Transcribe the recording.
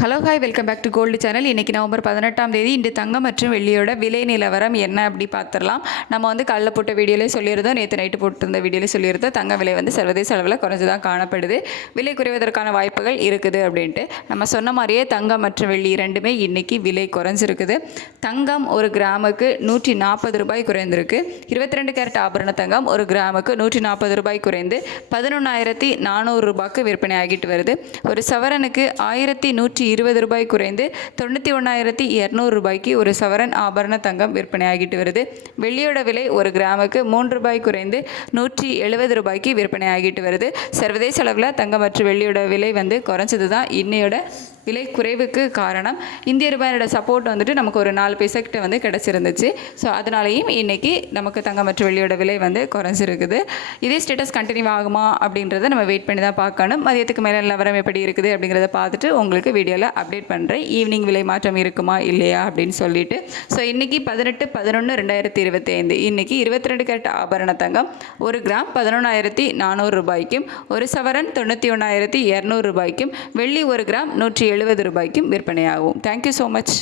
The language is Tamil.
Hello hi welcome back to gold channel. இன்றைக்கி நவம்பர் 18ஆம் தேதி இன்று தங்கம் மற்றும் வெள்ளியோட விலை நிலவரம் என்ன அப்படி பார்த்துடலாம். நம்ம காலைல போட்ட வீடியோலேயே சொல்லியிருந்தோம், நேற்று நைட்டு போட்டிருந்த வீடியோலேயே சொல்லியிருந்தோம், தங்க விலை சர்வதேச அளவில் குறைஞ்சு தான் காணப்படுது, விலை குறைவதற்கான வாய்ப்புகள் இருக்குது அப்படின்ட்டு. நம்ம சொன்ன மாதிரியே தங்கம் மற்றும் வெள்ளி ரெண்டுமே இன்றைக்கி விலை குறைஞ்சிருக்குது. தங்கம் ஒரு கிராமுக்கு 140 ரூபாய் குறைந்திருக்கு. 22 கேரட் ஆபரண தங்கம் ஒரு கிராமுக்கு 140 ரூபாய் குறைந்து 11,400 ரூபாய்க்கு விற்பனை ஆகிட்டு வருது. ஒரு சவரனுக்கு 1,120 ரூபாய் குறைந்து 91,200 ரூபாய்க்கு ஒரு சவரன் ஆபரண தங்கம் விற்பனை ஆகிட்டு வருது. வெள்ளியோட விலை ஒரு கிராமுக்கு 3 ரூபாய் குறைந்து 170 ரூபாய்க்கு விற்பனை ஆகிட்டு வருது. சர்வதேச அளவில் தங்கம் மற்றும் வெள்ளியோட விலை குறைஞ்சது தான் இன்னையோட விலை குறைவுக்கு காரணம். இந்திய ரூபாயோட சப்போர்ட் நமக்கு ஒரு 4 பைசா கிட்ட கிடச்சிருந்துச்சு. ஸோ அதனாலேயும் இன்றைக்கி நமக்கு தங்கம் மற்றும் வெள்ளியோட விலை குறைஞ்சிருக்குது. இதே ஸ்டேட்டஸ் கண்டினியூ ஆகுமா அப்படின்றத நம்ம வெயிட் பண்ணி தான் பார்க்கணும். மதியத்துக்கு மேலே நிலவரம் எப்படி இருக்குது அப்படிங்கிறத பார்த்துட்டு உங்களுக்கு வீடியோவில் அப்டேட் பண்ணுறேன். ஈவினிங் விலை மாற்றம் இருக்குமா இல்லையா அப்படின்னு சொல்லிட்டு. ஸோ இன்றைக்கி 18/11/2025 இன்றைக்கி 22 கேரட் ஆபரண தங்கம் ஒரு கிராம் 11,400 ரூபாய்க்கும் ஒரு சவரன் 91,200 ரூபாய்க்கும் வெள்ளி ஒரு கிராம் 170 ரூபாய்க்கும் விற்பனையாகும். Thank you so much.